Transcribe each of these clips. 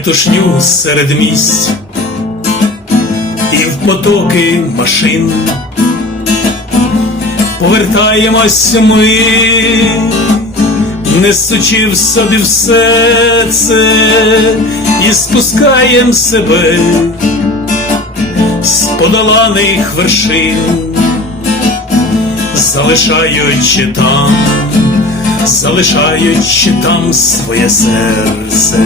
метушню серед місць і в потоки машин. Повертаємось ми, несучи в собі все це і спускаєм себе з подоланих вершин, залишаючи там, залишаючи там своє серце.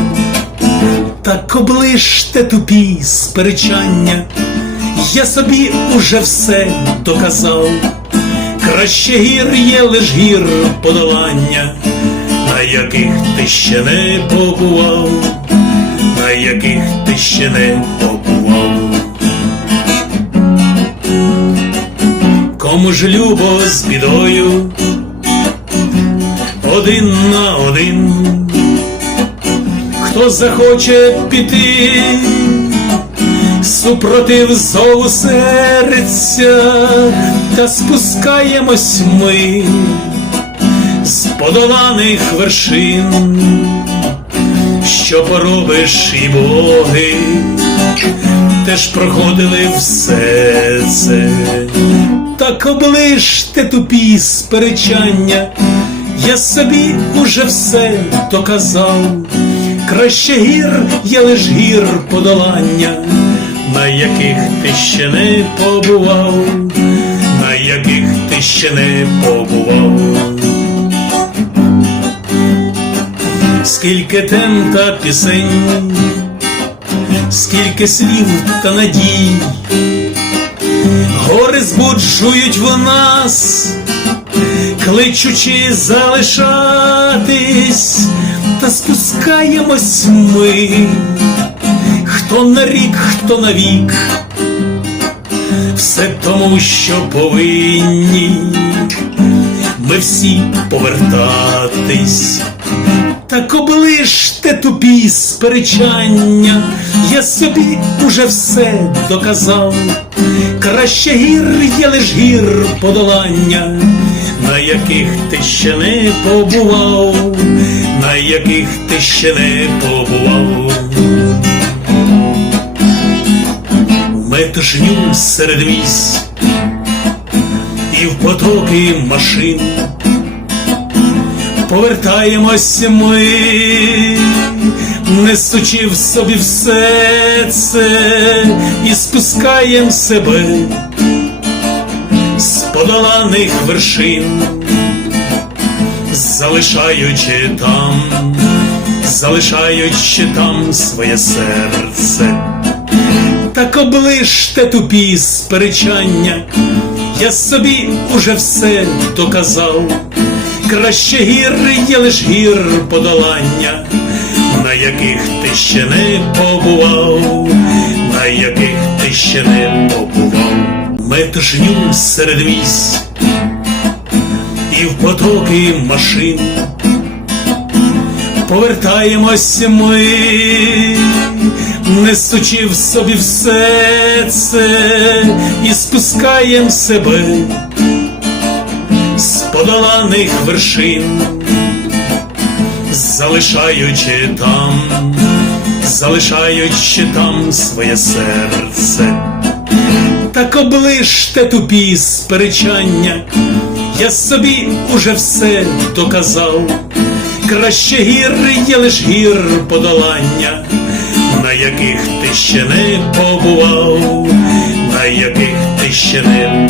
Так оближте тупі сперечання, я собі уже все доказав. Краще гір є лиш гір подолання, на яких ти ще не побував, на яких ти ще не побував. Кому ж любо з бідою, один на один, хто захоче піти, супротив зову серця, та спускаємось ми з подоланих вершин, що поробиш і боги, теж проходили все це, так оближте тупі сперечання, я собі уже все доказав. Краще гір є лиш гір подолання, на яких ти ще не побував, на яких ти ще не побував. Скільки тем та пісень, скільки слів та надій, гори збуджують в нас, кличучи залишатись, та спускаємось ми, хто на рік, хто на вік, все тому, що повинні ми всі повертатись. Так оближте тупі сперечання, я собі уже все доказав. Краще гір є лиш гір подолання, на яких ти ще не побував, яких ти ще не побував. Метушню серед місць і в потоки машин повертаємось ми, несучи в собі все це і спускаєм себе з подоланих вершин, залишаючи там, залишаючи там своє серце. Так оближте тупі сперечання, я собі уже все доказав. Краще гір є лиш гір подолання, на яких ти ще не побував, на яких ти ще не побував, метушню серед місць і в потоки машин. Повертаємось ми, несучи в собі все це і спускаєм себе з подоланих вершин, залишаючи там, залишаючи там своє серце. Так оближте тупі сперечання, я собі уже все доказав, краще гір є лиш гір подолання, на яких ти ще не побував, на яких ти ще не.